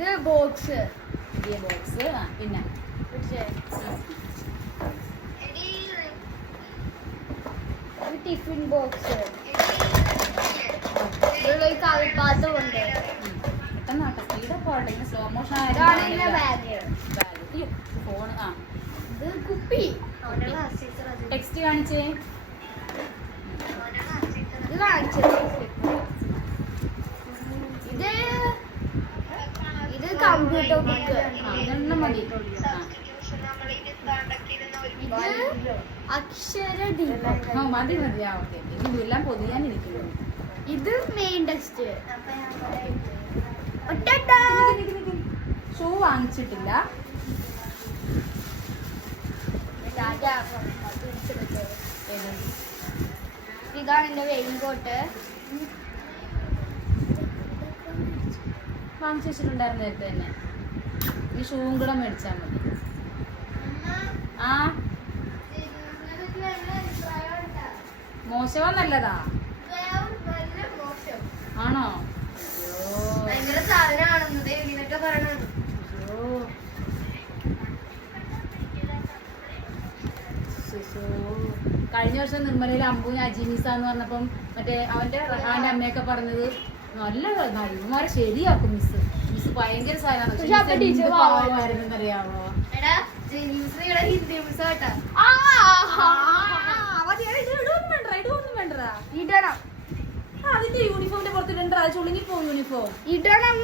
ഇത് ബോക്സ്, പുതിയ ബോക്സ്. പിന്നെ ടിഫിൻ ബോക്സ്, കളിപ്പാത്തമുണ്ട്. പെട്ടെന്ന് ആട്ടെ, സ്പീഡ് പോകട്ടെ. ഇങ്ങനെ സ്ലോ മോഷൻ ബാഗ്, ഫോൺ. ഇത് കുപ്പി, ടെക്സ്റ്റ് കാണിച്ചേ. ഇത് കാണിച്ചത്. ഇത് കമ്പ്യൂട്ടർ ബുക്ക്. ഇതെണ്ണം മതി. ഇത് അക്ഷര ദീപം. മതി മതി. ഓക്കെ, ഇതെല്ലാം പൊതിയാനിരിക്കുന്നു. ഇത് മെയിൻ ടെസ്റ്റ്. ഷൂ വാങ്ങിച്ചിട്ടില്ല. ഇതാണ് എന്റെ റെയിൻ കോട്ട്. വാങ്ങിച്ചു വെച്ചിട്ടുണ്ടായിരുന്നു നേരത്തെ തന്നെ. ഈ ഷൂവും കൂടെ മേടിച്ചാൽ മതി. ആ മോശമോ നല്ലതാ? ആണോ? കഴിഞ്ഞ വർഷം നിർമ്മലയിൽ അമ്പൂന് അജീനിസ എന്ന് പറഞ്ഞപ്പം മറ്റേ അവന്റെ റഹാന്റെ അമ്മയൊക്കെ പറഞ്ഞത് നല്ല ഇവന്മാരെ ശരിയാക്കും മിസ്. മിസ് ഭയങ്കര സാധനമായിരുന്നറിയാമോ? അതിന്റെ യൂണിഫോമിന്റെ പുറത്തിടണ്ട, ചുളുങ്ങി പോകും യൂണിഫോം. ഇടണം.